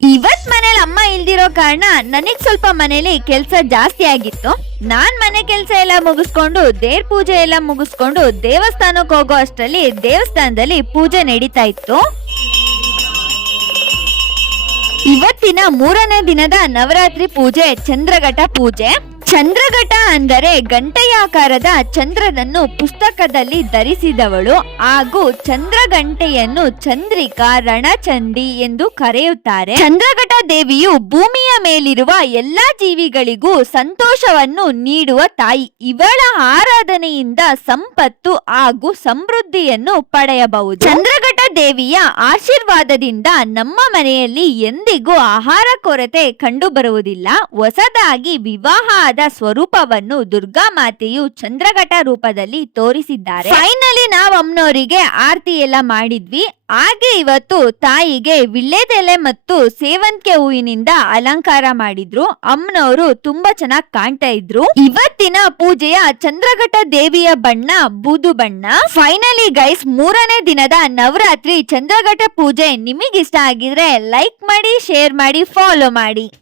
ಇವತ್ ಮನೇಲಿ ಅಮ್ಮ ಇಲ್ದಿರೋ ಕಾರಣ ನನಗ್ ಸ್ವಲ್ಪ ಮನೇಲಿ ಕೆಲ್ಸ ಜಾಸ್ತಿ ಆಗಿತ್ತು. ನಾನ್ ಮನೆ ಕೆಲ್ಸ ಎಲ್ಲ ಮುಗಿಸ್ಕೊಂಡು, ದೇವ್ರ ಪೂಜೆ ಎಲ್ಲ ಮುಗಿಸ್ಕೊಂಡು ದೇವಸ್ಥಾನಕ್ಕೆ ಹೋಗೋ ಅಷ್ಟರಲ್ಲಿ ದೇವಸ್ಥಾನದಲ್ಲಿ ಪೂಜೆ ನಡೀತಾ ಇತ್ತು. ಇವತ್ತಿನ ಮೂರನೇ ದಿನದ ನವರಾತ್ರಿ ಪೂಜೆ ಚಂದ್ರಘಟ ಪೂಜೆ. ಚಂದ್ರಘಟ ಅಂದರೆ ಗಂಟೆಯಾಕಾರದ ಚಂದ್ರನನ್ನು ಪುಸ್ತಕದಲ್ಲಿ ಧರಿಸಿದವಳು ಹಾಗೂ ಚಂದ್ರಗಂಟೆಯನ್ನು ಚಂದ್ರಿಕಾ ರಣಚಂಡಿ ಎಂದು ಕರೆಯುತ್ತಾರೆ. ಚಂದ್ರಘಟ ದೇವಿಯು ಭೂಮಿಯ ಮೇಲಿರುವ ಎಲ್ಲಾ ಜೀವಿಗಳಿಗೂ ಸಂತೋಷವನ್ನು ನೀಡುವ ತಾಯಿ. ಇವಳ ಆರಾಧನೆಯಿಂದ ಸಂಪತ್ತು ಹಾಗೂ ಸಮೃದ್ಧಿಯನ್ನು ಪಡೆಯಬಹುದು. ಚಂದ್ರಘಟ ದೇವಿಯ ಆಶೀರ್ವಾದದಿಂದ ನಮ್ಮ ಮನೆಯಲ್ಲಿ ಎಂದಿಗೂ ಆಹಾರ ಕೊರತೆ ಕಂಡು ಬರುವುದಿಲ್ಲ ಹೊಸದಾಗಿ ವಿವಾಹ ಆದ ಸ್ವರೂಪವನ್ನು ದುರ್ಗಾ ಮಾತೆಯು ಚಂದ್ರಘಟ ರೂಪದಲ್ಲಿ ತೋರಿಸಿದ್ದಾರೆ. ಫೈನಲಿ ನಾವ್ ಅಮ್ಮನವರಿಗೆ ಆರತಿ ಎಲ್ಲ ಮಾಡಿದ್ವಿ. ಹಾಗೆ ಇವತ್ತು ತಾಯಿಗೆ ವಿಳ್ಳೆದೆಲೆ ಮತ್ತು ಸೇವಂತಿಗೆ ಹೂವಿನಿಂದ ಅಲಂಕಾರ ಮಾಡಿದ್ರು. ಅಮ್ಮನವರು ತುಂಬಾ ಚೆನ್ನಾಗಿ ಕಾಣ್ತಾ ಇದ್ರು. ಇವತ್ತಿನ ಪೂಜೆಯ ಚಂದ್ರಘಟ ದೇವಿಯ ಬಣ್ಣ ಬೂದು ಬಣ್ಣ. ಫೈನಲಿ ಗೈಸ್ ಮೂರನೇ ದಿನದ ನವರಾತ್ರಿ ಚಂದ್ರಘಟ ಪೂಜೆ. ನಿಮಗಿಷ್ಟ ಆಗಿದ್ರೆ ಲೈಕ್ ಮಾಡಿ ಶೇರ್ ಮಾಡಿ ಫಾಲೋ ಮಾಡಿ.